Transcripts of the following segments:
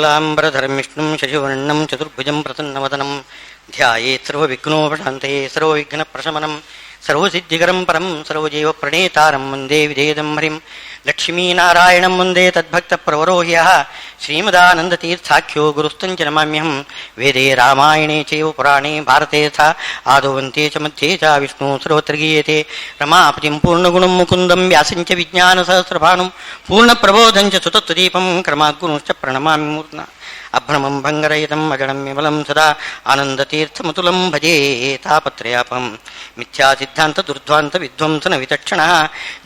ಶುಕ್ಲಾಂಬರಧರಂ ವಿಷ್ಣುಂ ಶಶಿವರ್ಣಂ ಚತುರ್ಭುಜಂ ಪ್ರಸನ್ನವದನಂ ಧ್ಯಾಯೇತ್ ಸರ್ವವಿಘ್ನೋಪಶಾಂತಯೇ ಸರ್ವವಿಘ್ನಪ್ರಶಮನಂ ಸರ್ವಸಿದ್ಧಿಕರಂ ಪರಂ ಸರ್ವಜೀವಪ್ರಣೇತಾರಂ ವಂದೇ ವಿಧೇಯದಂ ಹರಿಂ ಲಕ್ಷ್ಮೀನಾರಾಯಣಂ ವಂದೇ ತದ್ಭಕ್ತಪ್ರವರೋಹ್ಯಃ ಶ್ರೀಮದಾನಂದತೀರ್ಥಾಖ್ಯೋ ಗುರುಸ್ತಂಚ ನಮಾಮ್ಯಹಂ ವೇದೇ ರಾಮಾಯಣೇ ಚೈವ ಪುರಾಣೇ ಭಾರತೆ ಯಥಾ ಆದೌವಂತೆ ಚ ಮಧ್ಯೆ ಚ ವಿಷ್ಣು ಸರ್ವತ್ರ ಗೀಯತೆ ರಮಾಪತಿಂ ಪೂರ್ಣಗುಣಂ ಮುಕುಂದಂ ವ್ಯಾಸಂಚ ವಿಜ್ಞಾನಸಹಸ್ರಭಾನುಂ ಪೂರ್ಣಪ್ರಬೋಧಂಚ ಸುತತ್ವದೀಪಂ ಕ್ರಮಾಗ್ಗುರುಶ್ಚ ಪ್ರಣಮಾಮಿ ಮೂರ್ಧ್ನಾ ಅಭ್ರಮಂ ಭಂಗರಹಿತಂ ಅಜಡಂ ವಿಮಲಂ ಸದಾ ಆನಂದತೀರ್ಥಮತುಲಂ ಭಜೇ ತಾಪತ್ರಯಾಪಂ ಮಿಥ್ಯಾಸಿದ್ಧಾಂತ ದುರ್ಧ್ವಾಂತ ವಿಧ್ವಂಸನ ವಿತಕ್ಷಣ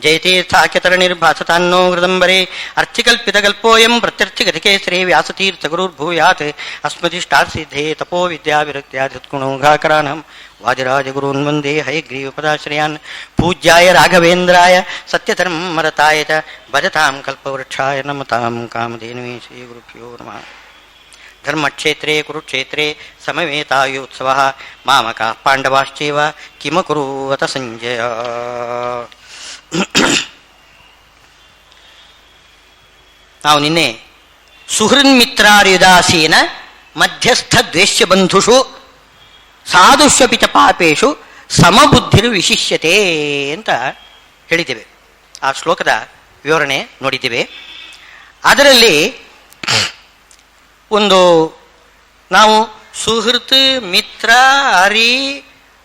ಜಯತೀರ್ಥಾಖ್ಯತರಣಿರ್ಭಾಸತಾನ್ನೋ ಹೃದಂಬರೆ ಅರ್ಥಿಕಲ್ಪಿತಕಲ್ಪೋಯಂ ಪ್ರತ್ಯರ್ಥಿಗತಿಕೇಸರಿ ವ್ಯಾಸತೀರ್ಥಗುರುರ್ಭೂಯಾತ್ ಅಸ್ಮದಿಷ್ಟಾರ್ಥಸಿದ್ಧೇ ತಪೋ ವಿದ್ಯಾವಿರಕ್ತ್ಯಾದಿತ್ಗುಣೌಘಾಕರಾಣಂ ವಾದಿರಾಜಗುರೂನ್ ವಂದೇ ಹಯಗ್ರೀವಪದಾಶ್ರಯಾನ್ ಪೂಜ್ಯಾಯ ರಾಘವೇಂದ್ರಾಯ ಸತ್ಯಧರ್ಮರತಾಯ ಚ ಭಜತಾಂ ಕಲ್ಪವೃಕ್ಷಾಯ ನಮತಾಂ ಕಾಮಧೇನುವೇ ಶ್ರೀ ಗುರುಭ್ಯೋ ನಮಃ. ಧರ್ಮಕ್ಷೇತ್ರೇ ಕುರುಕ್ಷೇತ್ರೇ ಸಮವೇತಾಯೋತ್ಸವಃ ಮಾಮಕಾಃ ಪಾಂಡವಾಶ್ಚೈವ ಕಿಮಕುರುವತ ಸಂಜಯ. ನಾವು ನಿನ್ನೆ ಸುಹೃನ್ಮಿತ್ರಾರ್ಯುದಾಸೀನ ಮಧ್ಯಸ್ಥ ದ್ವೇಷ್ಯ ಬಂಧುಷು ಸಾಧುಷ್ವಪಿ ಚ ಪಾಪೇಶು ಸಮಬುದ್ಧಿರು ವಿಶಿಷ್ಯತೆ ಅಂತ ಹೇಳಿದ್ದೇವೆ. ಆ ಶ್ಲೋಕದ ವಿವರಣೆ ನೋಡಿದ್ದೇವೆ. ಅದರಲ್ಲಿ ಒಂದು ನಾವು ಸುಹೃತ್ ಮಿತ್ರ ಅರಿ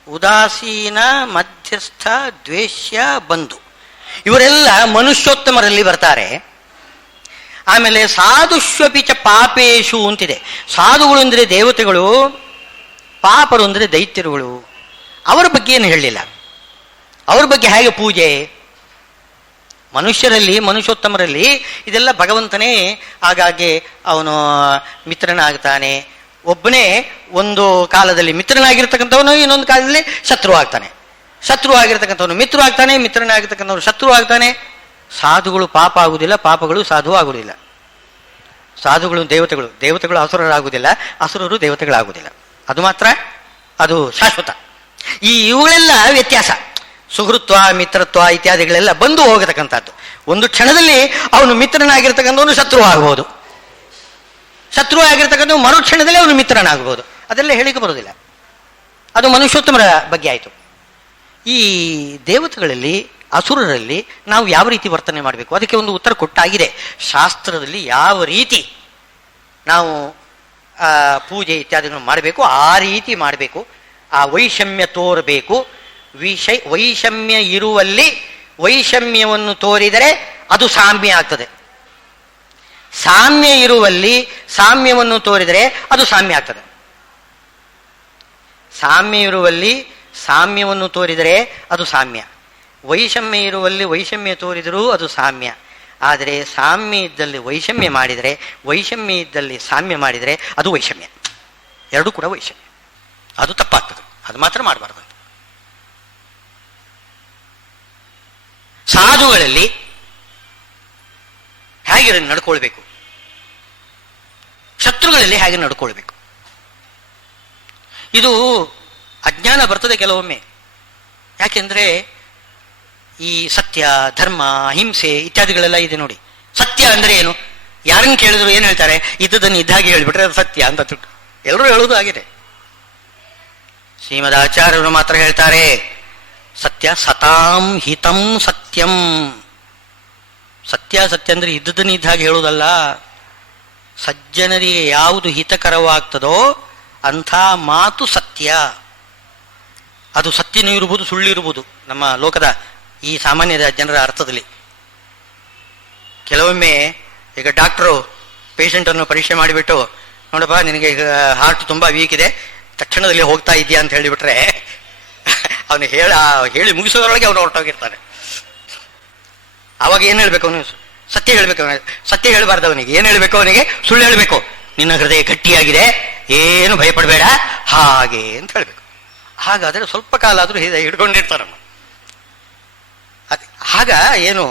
ಉದಾಸೀನ ಮಧ್ಯಸ್ಥ ದ್ವೇಷ್ಯ ಬಂಧು ಇವರೆಲ್ಲ ಮನುಷ್ಯೋತ್ತಮರಲ್ಲಿ ಬರ್ತಾರೆ. ಆಮೇಲೆ ಸಾಧುಷ್ವಪಿ ಚ ಪಾಪೇಶು ಅಂತಿದೆ. ಸಾಧುಗಳು ಅಂದರೆ ದೇವತೆಗಳು, ಪಾಪರು ಅಂದರೆ ದೈತ್ಯರುಗಳು. ಅವರ ಬಗ್ಗೆ ಏನು ಹೇಳಲಿಲ್ಲ. ಅವ್ರ ಬಗ್ಗೆ ಹೇಗೆ ಪೂಜೆ? ಮನುಷ್ಯರಲ್ಲಿ ಮನುಷ್ಯೋತ್ತಮರಲ್ಲಿ ಇದೆಲ್ಲ ಭಗವಂತನೇ ಆಗಾಗ್ಗೆ ಅವನು ಮಿತ್ರನಾಗ್ತಾನೆ. ಒಬ್ಬನೇ ಒಂದು ಕಾಲದಲ್ಲಿ ಮಿತ್ರನಾಗಿರ್ತಕ್ಕಂಥವನು ಇನ್ನೊಂದು ಕಾಲದಲ್ಲಿ ಶತ್ರು ಆಗ್ತಾನೆ, ಶತ್ರು ಆಗಿರ್ತಕ್ಕಂಥವನು ಮಿತ್ರ ಆಗ್ತಾನೆ, ಮಿತ್ರನಾಗಿರ್ತಕ್ಕಂಥವನು ಶತ್ರು ಆಗ್ತಾನೆ. ಸಾಧುಗಳು ಪಾಪ ಆಗುವುದಿಲ್ಲ, ಪಾಪಗಳು ಸಾಧು ಆಗುವುದಿಲ್ಲ. ಸಾಧುಗಳು ದೇವತೆಗಳು, ದೇವತೆಗಳು ಅಸುರರಾಗುವುದಿಲ್ಲ, ಅಸುರರು ದೇವತೆಗಳಾಗುವುದಿಲ್ಲ. ಅದು ಮಾತ್ರ, ಅದು ಶಾಶ್ವತ. ಇವುಗಳೆಲ್ಲ ವ್ಯತ್ಯಾಸ. ಸುಹೃತ್ವ ಮಿತ್ರತ್ವ ಇತ್ಯಾದಿಗಳೆಲ್ಲ ಬಂದು ಹೋಗತಕ್ಕಂಥದ್ದು. ಒಂದು ಕ್ಷಣದಲ್ಲಿ ಅವನು ಮಿತ್ರನಾಗಿರ್ತಕ್ಕಂಥವನು ಶತ್ರು ಆಗಬಹುದು, ಶತ್ರು ಆಗಿರ್ತಕ್ಕಂಥ ಮರುಕ್ಷಣದಲ್ಲಿ ಅವನು ಮಿತ್ರನಾಗಬಹುದು. ಅದೆಲ್ಲ ಹೇಳಿಕೆ ಬರೋದಿಲ್ಲ. ಅದು ಮನುಷ್ಯೋತ್ತಮರ ಬಗ್ಗೆ ಆಯಿತು. ಈ ದೇವತೆಗಳಲ್ಲಿ ಅಸುರರಲ್ಲಿ ನಾವು ಯಾವ ರೀತಿ ವರ್ತನೆ ಮಾಡಬೇಕು ಅದಕ್ಕೆ ಒಂದು ಉತ್ತರ ಕೊಟ್ಟಾಗಿದೆ ಶಾಸ್ತ್ರದಲ್ಲಿ. ಯಾವ ರೀತಿ ನಾವು ಪೂಜೆ ಇತ್ಯಾದಿಗಳನ್ನು ಮಾಡಬೇಕು ಆ ರೀತಿ ಮಾಡಬೇಕು. ಆ ವೈಷಮ್ಯ ತೋರಬೇಕು. ವೈಷಮ್ಯ ಇರುವಲ್ಲಿ ವೈಷಮ್ಯವನ್ನು ತೋರಿದರೆ ಅದು ಸಾಮ್ಯ ಆಗ್ತದೆ. ಸಾಮ್ಯ ಇರುವಲ್ಲಿ ಸಾಮ್ಯವನ್ನು ತೋರಿದರೆ ಅದು ಸಾಮ್ಯ ಆಗ್ತದೆ. ಸಾಮ್ಯ ಇರುವಲ್ಲಿ ಸಾಮ್ಯವನ್ನು ತೋರಿದರೆ ಅದು ಸಾಮ್ಯ. ವೈಷಮ್ಯ ಇರುವಲ್ಲಿ ವೈಷಮ್ಯ ತೋರಿದರೂ ಅದು ಸಾಮ್ಯ. ಆದರೆ ಸಾಮ್ಯ ಇದ್ದಲ್ಲಿ ವೈಷಮ್ಯ ಮಾಡಿದರೆ, ವೈಷಮ್ಯ ಇದ್ದಲ್ಲಿ ಸಾಮ್ಯ ಮಾಡಿದರೆ ಅದು ವೈಷಮ್ಯ. ಎರಡೂ ಕೂಡ ವೈಷಮ್ಯ. ಅದು ತಪ್ಪಾಗ್ತದೆ. ಅದು ಮಾತ್ರ ಮಾಡಬಾರ್ದು. ಸಾಧುಗಳಲ್ಲಿ ಹೇಗೆ ನಡ್ಕೊಳ್ಬೇಕು, ಶತ್ರುಗಳಲ್ಲಿ ಹೇಗೆ ನಡ್ಕೊಳ್ಬೇಕು, ಇದು ಅಜ್ಞಾನ ಬರ್ತದೆ ಕೆಲವೊಮ್ಮೆ. ಯಾಕೆಂದ್ರೆ ಈ ಸತ್ಯ ಧರ್ಮ ಹಿಂಸೆ ಇತ್ಯಾದಿಗಳೆಲ್ಲ ಇದೆ ನೋಡಿ. ಸತ್ಯ ಅಂದ್ರೆ ಏನು? ಯಾರನ್ನು ಕೇಳಿದ್ರು ಏನು ಹೇಳ್ತಾರೆ? ಇದ್ದದನ್ನು ಇದ್ದಾಗೆ ಹೇಳಿಬಿಟ್ರೆ ಅದು ಸತ್ಯ ಅಂತ ತಿಳ್ಕೊ. ಎಲ್ಲರೂ ಹೇಳೋದು ಆಗಿದೆ. ಶ್ರೀಮದಾಚಾರ್ಯರು ಮಾತ್ರ ಹೇಳ್ತಾರೆ ಸತ್ಯ ಸತಾಂ ಹಿತಂ ಸತ್ಯಂ. ಸತ್ಯ ಸತ್ಯ ಅಂದ್ರೆ ಇದ್ದದನ್ನು ಇದ್ದಾಗೆ ಹೇಳೋದಲ್ಲ. ಸಜ್ಜನರಿಗೆ ಯಾವುದು ಹಿತಕರವಾಗ್ತದೋ ಅಂಥ ಮಾತು ಸತ್ಯ. ಅದು ಸತ್ಯನೂ ಇರ್ಬೋದು, ಸುಳ್ಳು ಇರ್ಬೋದು. ನಮ್ಮ ಲೋಕದ ಈ ಸಾಮಾನ್ಯ ಜನರ ಅರ್ಥದಲ್ಲಿ ಕೆಲವೊಮ್ಮೆ ಈಗ ಡಾಕ್ಟ್ರು ಪೇಷಂಟನ್ನು ಪರೀಕ್ಷೆ ಮಾಡಿಬಿಟ್ಟು, ನೋಡಪ್ಪ ನಿನಗೆ ಈಗ ಹಾರ್ಟ್ ತುಂಬ ವೀಕ್ ಇದೆ, ತಕ್ಷಣದಲ್ಲಿ ಹೋಗ್ತಾ ಇದೆಯಾ ಅಂತ ಹೇಳಿಬಿಟ್ರೆ ಅವನು ಹೇಳಿ ಮುಗಿಸೋದ್ರೊಳಗೆ ಅವನು ಹೊರಟೋಗಿರ್ತಾನೆ. ಅವಾಗ ಏನು ಹೇಳ್ಬೇಕು? ಅವನು ಸತ್ಯ ಹೇಳ್ಬೇಕು. ಸತ್ಯ ಹೇಳಬಾರ್ದು ಅವನಿಗೆ. ಏನು ಹೇಳ್ಬೇಕು? ಅವನಿಗೆ ಸುಳ್ಳು ಹೇಳಬೇಕು. ನಿನ್ನ ಹೃದಯ ಗಟ್ಟಿಯಾಗಿದೆ, ಏನು ಭಯಪಡಬೇಡ ಹಾಗೆ ಅಂತ ಹೇಳ್ಬೇಕು. ಹಾಗಾದರೆ ಸ್ವಲ್ಪ ಕಾಲ ಆದರೂ ಹಿಡ್ಕೊಂಡಿರ್ತಾರಮ್ಮ. ಆಗ ಏನು,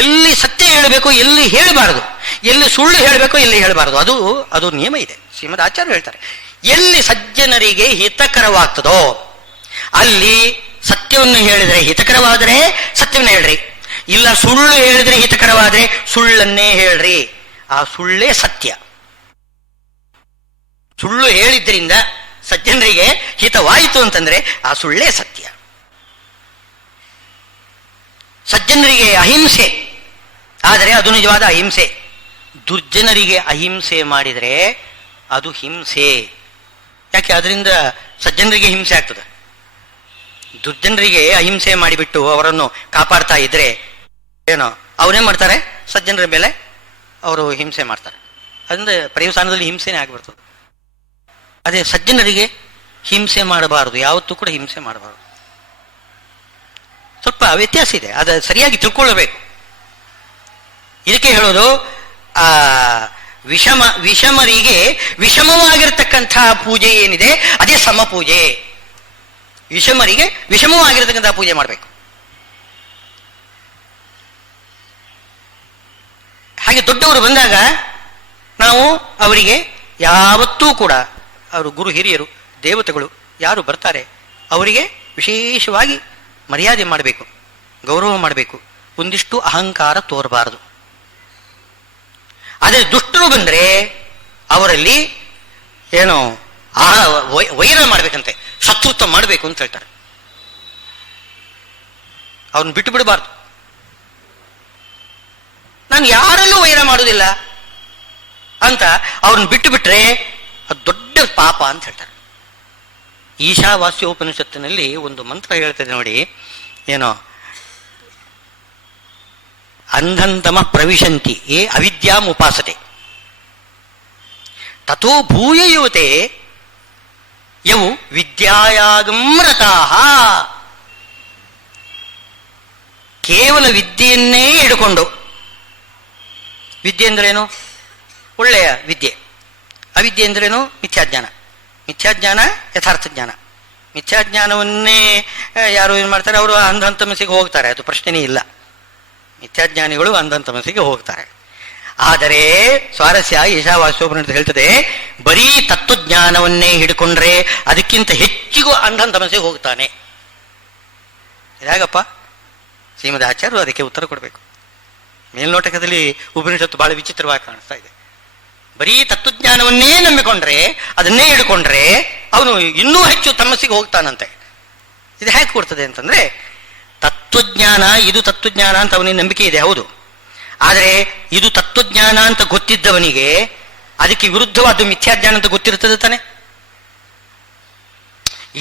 ಎಲ್ಲಿ ಸತ್ಯ ಹೇಳಬೇಕು ಎಲ್ಲಿ ಹೇಳಬಾರದು, ಎಲ್ಲಿ ಸುಳ್ಳು ಹೇಳಬೇಕು ಎಲ್ಲಿ ಹೇಳಬಾರದು, ಅದು ನಿಯಮ ಇದೆ. ಶ್ರೀಮದ್ ಆಚಾರ್ಯರು ಹೇಳ್ತಾರೆ, ಎಲ್ಲಿ ಸಜ್ಜನರಿಗೆ ಹಿತಕರವಾಗ್ತದೋ ಅಲ್ಲಿ ಸತ್ಯವನ್ನು ಹೇಳಿದರೆ ಹಿತಕರವಾದರೆ ಸತ್ಯವನ್ನು ಹೇಳ್ರಿ, ಇಲ್ಲ ಸುಳ್ಳು ಹೇಳಿದ್ರೆ ಹಿತಕರವಾದರೆ ಸುಳ್ಳನ್ನೇ ಹೇಳ್ರಿ. ಆ ಸುಳ್ಳೇ ಸತ್ಯ. ಸುಳ್ಳು ಹೇಳಿದ್ರಿಂದ ಸಜ್ಜನರಿಗೆ ಹಿತವಾಯಿತು ಅಂತಂದ್ರೆ ಆ ಸುಳ್ಳೇ ಸತ್ಯ. ಸಜ್ಜನರಿಗೆ ಅಹಿಂಸೆ ಆದರೆ ಅದು ನಿಜವಾದ ಅಹಿಂಸೆ. ದುರ್ಜನರಿಗೆ ಅಹಿಂಸೆ ಮಾಡಿದರೆ ಅದು ಹಿಂಸೆ. ಯಾಕೆ? ಅದರಿಂದ ಸಜ್ಜನರಿಗೆ ಹಿಂಸೆ ಆಗ್ತದೆ. ದುರ್ಜನರಿಗೆ ಅಹಿಂಸೆ ಮಾಡಿಬಿಟ್ಟು ಅವರನ್ನು ಕಾಪಾಡ್ತಾ ಇದ್ರೆ ಏನೋ ಅವರೇನ್ ಮಾಡ್ತಾರೆ? ಸಜ್ಜನರ ಮೇಲೆ ಅವರು ಹಿಂಸೆ ಮಾಡ್ತಾರೆ. ಅದರಿಂದ ಪರ್ಯವಸಾನದಲ್ಲಿ ಹಿಂಸೆನೇ ಆಗಿಬಿಡ್ತದೆ. ಅದೇ ಸಜ್ಜನರಿಗೆ ಹಿಂಸೆ ಮಾಡಬಾರದು, ಯಾವತ್ತೂ ಕೂಡ ಹಿಂಸೆ ಮಾಡಬಾರದು. ಸ್ವಲ್ಪ ವ್ಯತ್ಯಾಸ ಇದೆ, ಅದು ಸರಿಯಾಗಿ ತಿಳ್ಕೊಳ್ಳಬೇಕು. ಇದಕ್ಕೆ ಹೇಳೋದು ಆ ವಿಷಮರಿಗೆ ವಿಷಮವಾಗಿರ್ತಕ್ಕಂತಹ ಪೂಜೆ ಏನಿದೆ ಅದೇ ಸಮಪೂಜೆ. ವಿಷಮರಿಗೆ ವಿಷಮವಾಗಿರ್ತಕ್ಕಂತಹ ಪೂಜೆ ಮಾಡಬೇಕು. ಹಾಗೆ ದೊಡ್ಡವರು ಬಂದಾಗ ನಾವು ಅವರಿಗೆ ಯಾವತ್ತೂ ಕೂಡ ಅವರು ಗುರು ಹಿರಿಯರು ದೇವತೆಗಳು ಯಾರು ಬರ್ತಾರೆ ಅವರಿಗೆ ವಿಶೇಷವಾಗಿ ಮರ್ಯಾದೆ ಮಾಡಬೇಕು, ಗೌರವ ಮಾಡಬೇಕು. ಒಂದಿಷ್ಟು ಅಹಂಕಾರ ತೋರಬಾರದು. ಆದರೆ ದುಷ್ಟರು ಬಂದರೆ ಅವರಲ್ಲಿ ಏನೋ ವೈರ ಮಾಡಬೇಕಂತೆ, ಶತ್ರುತ್ವ ಮಾಡಬೇಕು ಅಂತ ಹೇಳ್ತಾರೆ. ಅವ್ರನ್ನ ಬಿಟ್ಟು ಬಿಡಬಾರ್ದು. ನಾನು ಯಾರಲ್ಲೂ ವೈರ ಮಾಡುವುದಿಲ್ಲ ಅಂತ ಅವ್ರನ್ನ ಬಿಟ್ಟು ಬಿಟ್ರೆ ಅದು ದೊಡ್ಡ ಪಾಪ ಅಂತ ಹೇಳ್ತಾರೆ. ಈಶಾವಾಸ್ಯೋಪನಿಷತ್ತಿನಲ್ಲಿ ಒಂದು ಮಂತ್ರ ಹೇಳ್ತದೆ ನೋಡಿ, ಏನೋ ಅಂಧಂತಮ ಪ್ರವಿಶಂತಿ ಏ ಅವಿದ್ಯಾಂ ಉಪಾಸತೆ ತಥೋ ಭೂಯ ಯುವತೆ ಯವು ವಿದ್ಯಾಯಾಗಮ್ರತಾಃ. ಕೇವಲ ವಿದ್ಯೆಯನ್ನೇ ಹಿಡ್ಕೊಂಡು, ವಿದ್ಯೆ ಅಂದ್ರೇನು? ಒಳ್ಳೆಯ ವಿದ್ಯೆ. ಅವಿದ್ಯೆ ಅಂದ್ರೇನು? ಮಿಥ್ಯಾಜ್ಞಾನ. ಮಿಥ್ಯಾಜ್ಞಾನ ಯಥಾರ್ಥ ಜ್ಞಾನ. ಮಿಥ್ಯಾಜ್ಞಾನವನ್ನೇ ಯಾರು ಏನು ಮಾಡ್ತಾರೆ? ಅವರು ಅಂಧಂತಮಸಿಗೆ ಹೋಗ್ತಾರೆ, ಅದು ಪ್ರಶ್ನೆನೇ ಇಲ್ಲ. ಮಿಥ್ಯಾಜ್ಞಾನಿಗಳು ಅಂಧಂತಮಸಿಗೆ ಹೋಗ್ತಾರೆ. ಆದರೆ ಸ್ವಾರಸ್ಯ ಈಶಾವಾಸ್ಯೋಪನಿಷತ್ತು ಹೇಳ್ತದೆ, ಬರೀ ತತ್ವಜ್ಞಾನವನ್ನೇ ಹಿಡ್ಕೊಂಡ್ರೆ ಅದಕ್ಕಿಂತ ಹೆಚ್ಚಿಗೂ ಅಂಧಂತಮಸಿಗೆ ಹೋಗ್ತಾನೆ. ಇದಾಗಪ್ಪ ಶ್ರೀಮದ್ ಆಚಾರ್ಯರು ಅದಕ್ಕೆ ಉತ್ತರ ಕೊಡಬೇಕು. ಮೇಲ್ನೋಟಕದಲ್ಲಿ ಉಪನಿಷತ್ತು ಬಹಳ ವಿಚಿತ್ರವಾಗಿ ಕಾಣಿಸ್ತಾ ಇದೆ. ಬರೀ ತತ್ವಜ್ಞಾನವನ್ನೇ ನಂಬಿಕೊಂಡ್ರೆ, ಅದನ್ನೇ ಹಿಡ್ಕೊಂಡ್ರೆ ಅವನು ಇನ್ನೂ ಹೆಚ್ಚು ತಮಸ್ಸಿಗೆ ಹೋಗ್ತಾನಂತೆ. ಇದು ಹೇಗೆ ಕೊಡ್ತದೆ ಅಂತಂದ್ರೆ, ತತ್ವಜ್ಞಾನ ಇದು ತತ್ವಜ್ಞಾನ ಅಂತ ಅವನಿಗೆ ನಂಬಿಕೆ ಇದೆ, ಹೌದು. ಆದರೆ ಇದು ತತ್ವಜ್ಞಾನ ಅಂತ ಗೊತ್ತಿದ್ದವನಿಗೆ ಅದಕ್ಕೆ ವಿರುದ್ಧವಾದ ಮಿಥ್ಯಾಜ್ಞಾನ ಅಂತ ಗೊತ್ತಿರ್ತದೆ ತಾನೆ.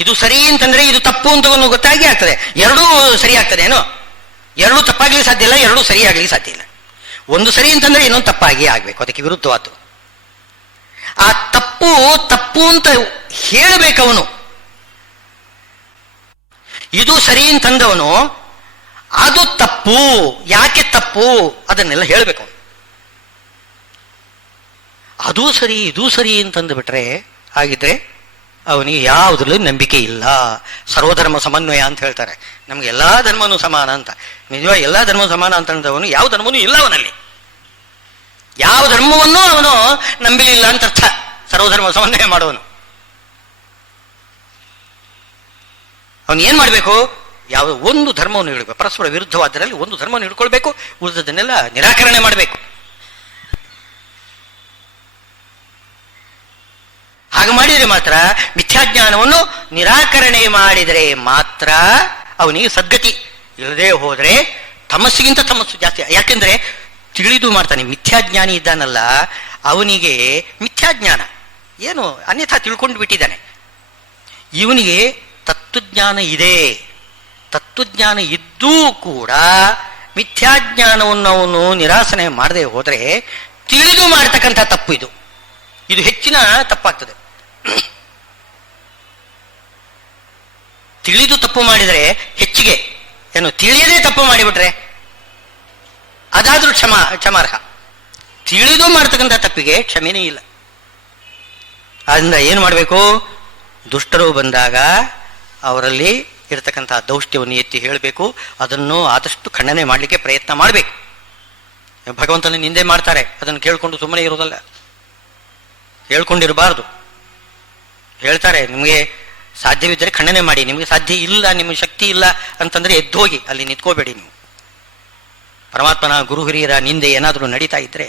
ಇದು ಸರಿ ಅಂತಂದ್ರೆ ಇದು ತಪ್ಪು ಅಂತ ಅವನು ಗೊತ್ತಾಗಿ ಆಗ್ತದೆ. ಎರಡೂ ಸರಿ ಆಗ್ತದೆ ಏನೋ? ಎರಡೂ ತಪ್ಪಾಗ್ಲಿಕ್ಕೆ ಸಾಧ್ಯ ಇಲ್ಲ, ಎರಡೂ ಸರಿ ಆಗ್ಲಿಕ್ಕೆ ಸಾಧ್ಯ ಇಲ್ಲ. ಒಂದು ಸರಿ ಅಂತಂದ್ರೆ ಇನ್ನೊಂದು ತಪ್ಪಾಗಿ ಆಗ್ಬೇಕು, ಅದಕ್ಕೆ ವಿರುದ್ಧವಾದ್ದು. ಆ ತಪ್ಪು ತಪ್ಪು ಅಂತ ಹೇಳಬೇಕವನು. ಇದು ಸರಿ ಅಂತಂದವನು ಅದು ತಪ್ಪು, ಯಾಕೆ ತಪ್ಪು ಅದನ್ನೆಲ್ಲ ಹೇಳಬೇಕು. ಅದೂ ಸರಿ ಇದೂ ಸರಿ ಅಂತಂದು ಬಿಟ್ರೆ ಹಾಗಿದ್ರೆ ಅವನಿಗೆ ಯಾವುದ್ರಲ್ಲೂ ನಂಬಿಕೆ ಇಲ್ಲ. ಸರ್ವಧರ್ಮ ಸಮನ್ವಯ ಅಂತ ಹೇಳ್ತಾರೆ. ನಮ್ಗೆ ಎಲ್ಲಾ ಧರ್ಮನೂ ಸಮಾನ ಅಂತ. ನಿಜವಾಗಿ ಎಲ್ಲಾ ಧರ್ಮ ಸಮಾನ ಅಂತಂದವನು ಯಾವ ಧರ್ಮನೂ ಇಲ್ಲ ಅವನಲ್ಲಿ. ಯಾವ ಧರ್ಮವನ್ನೂ ಅವನು ನಂಬಲಿಲ್ಲ ಅಂತ ಅರ್ಥ. ಸರ್ವಧರ್ಮ ಸಮನ್ವಯ ಮಾಡುವನು ಅವನು ಏನ್ ಮಾಡಬೇಕು? ಯಾವ ಒಂದು ಧರ್ಮವನ್ನು ಹಿಡಬೇಕು, ಪರಸ್ಪರ ವಿರುದ್ಧವಾದರಲ್ಲಿ ಒಂದು ಧರ್ಮವನ್ನು ಹಿಡ್ಕೊಳ್ಬೇಕು, ಉಳಿದದನ್ನೆಲ್ಲ ನಿರಾಕರಣೆ ಮಾಡಬೇಕು. ಹಾಗೆ ಮಾಡಿದರೆ ಮಾತ್ರ, ಮಿಥ್ಯಾಜ್ಞಾನವನ್ನು ನಿರಾಕರಣೆ ಮಾಡಿದರೆ ಮಾತ್ರ ಅವನಿಗೆ ಸದ್ಗತಿ. ಇಲ್ಲದೆ ಹೋದ್ರೆ ತಮಸ್ಸಿಗಿಂತ ತಮಸ್ಸು ಜಾಸ್ತಿ. ಯಾಕೆಂದ್ರೆ ತಿಳಿದು ಮಾಡ್ತಾನೆ. ಮಿಥ್ಯಾಜ್ಞಾನಿ ಇದ್ದಾನಲ್ಲ ಅವನಿಗೆ ಮಿಥ್ಯಾಜ್ಞಾನ ಏನು ಅನ್ಯಥಾ ತಿಳ್ಕೊಂಡು ಬಿಟ್ಟಿದ್ದಾನೆ. ಇವನಿಗೆ ತತ್ವಜ್ಞಾನ ಇದೆ. ತತ್ವಜ್ಞಾನ ಇದ್ದೂ ಕೂಡ ಮಿಥ್ಯಾಜ್ಞಾನವನ್ನು ಅವನು ನಿರಾಸನೆ ಮಾಡದೆ ಹೋದ್ರೆ ತಿಳಿದು ಮಾಡ್ತಕ್ಕಂಥ ತಪ್ಪು ಇದು. ಇದು ಹೆಚ್ಚಿನ ತಪ್ಪಾಗ್ತದೆ. ತಿಳಿದು ತಪ್ಪು ಮಾಡಿದರೆ ಹೆಚ್ಚಿಗೆ, ಏನು ತಿಳಿಯದೇ ತಪ್ಪು ಮಾಡಿಬಿಟ್ರೆ ಅದಾದ್ರೂ ಕ್ಷಮಾರ್ಹ. ತಿಳಿದು ಮಾಡ್ತಕ್ಕಂಥ ತಪ್ಪಿಗೆ ಕ್ಷಮೆನೇ ಇಲ್ಲ. ಅದರಿಂದ ಏನು ಮಾಡಬೇಕು? ದುಷ್ಟರು ಬಂದಾಗ ಅವರಲ್ಲಿ ಇರತಕ್ಕಂತಹ ದೌಷ್ಟ್ಯವನ್ನು ಎತ್ತಿ ಹೇಳಬೇಕು. ಅದನ್ನು ಆದಷ್ಟು ಖಂಡನೆ ಮಾಡಲಿಕ್ಕೆ ಪ್ರಯತ್ನ ಮಾಡಬೇಕು. ಭಗವಂತನ ನಿಂದೆ ಮಾಡ್ತಾರೆ, ಅದನ್ನು ಕೇಳಿಕೊಂಡು ಸುಮ್ಮನೆ ಇರೋದಲ್ಲ, ಹೇಳ್ಕೊಂಡಿರಬಾರ್ದು. ಹೇಳ್ತಾರೆ ನಿಮಗೆ ಸಾಧ್ಯವಿದ್ದರೆ ಖಂಡನೆ ಮಾಡಿ, ನಿಮಗೆ ಸಾಧ್ಯ ಇಲ್ಲ, ನಿಮಗೆ ಶಕ್ತಿ ಇಲ್ಲ ಅಂತಂದ್ರೆ ಎದ್ದೋಗಿ ಅಲ್ಲಿ ನಿಂತ್ಕೋಬೇಡಿ. ನೀವು ಪರಮಾತ್ಮನ ಗುರು ಹಿರಿಯರ ನಿಂದೆ ಏನಾದರೂ ನಡೀತಾ ಇದ್ರೆ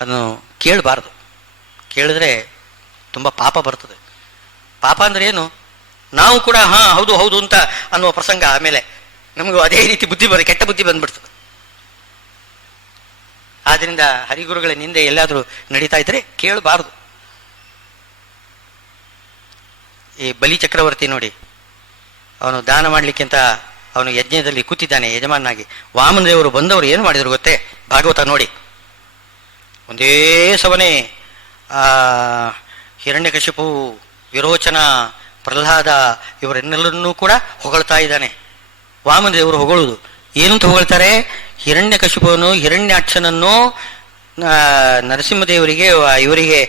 ಅದನ್ನು ಕೇಳಬಾರ್ದು. ಕೇಳಿದ್ರೆ ತುಂಬ ಪಾಪ ಬರ್ತದೆ. ಪಾಪ ಅಂದರೆ ಏನು? ನಾವು ಕೂಡ ಹೌದು ಹೌದು ಅಂತ ಅನ್ನುವ ಪ್ರಸಂಗ ಆಮೇಲೆ ನಮಗೂ ಅದೇ ರೀತಿ ಕೆಟ್ಟ ಬುದ್ಧಿ ಬಂದ್ಬಿಡ್ತದೆ. ಆದ್ರಿಂದ ಹರಿಗುರುಗಳ ನಿಂದೆ ಎಲ್ಲಾದರೂ ನಡೀತಾ ಇದ್ರೆ ಕೇಳಬಾರದು. ಈ ಬಲಿ ಚಕ್ರವರ್ತಿ ನೋಡಿ, ಅವನು ದಾನ ಮಾಡಲಿಕ್ಕೆ ಅಂತ ಅವನು ಯಜ್ಞದಲ್ಲಿ ಕೂತಿದ್ದಾನೆ ಯಜಮಾನಾಗಿ. ವಾಮನ ದೇವರು ಬಂದವರು ಏನು ಮಾಡಿದ್ರು ಗೊತ್ತೇ? ಭಾಗವತ ನೋಡಿ, ಒಂದೇ ಸವನೆ ಹಿರಣ್ಯಕಶಿಪು, ವಿರೋಚನ, ಪ್ರಹ್ಲಾದ ಇವರೆನ್ನೆಲ್ಲರನ್ನೂ ಕೂಡ ಹೊಗಳ್ತಾ ಇದ್ದಾನೆ. ವಾಮನ ದೇವರು ಹೊಗಳುವುದು ಏನಂತ ಹೊಗಳ್ತಾರೆ? ಹಿರಣ್ಯಕಶಿಪುವನ್ನು, ಹಿರಣ್ಯಾಕ್ಷನನ್ನು ನರಸಿಂಹದೇವರಿಗೆ, ಇವರಿಗೆ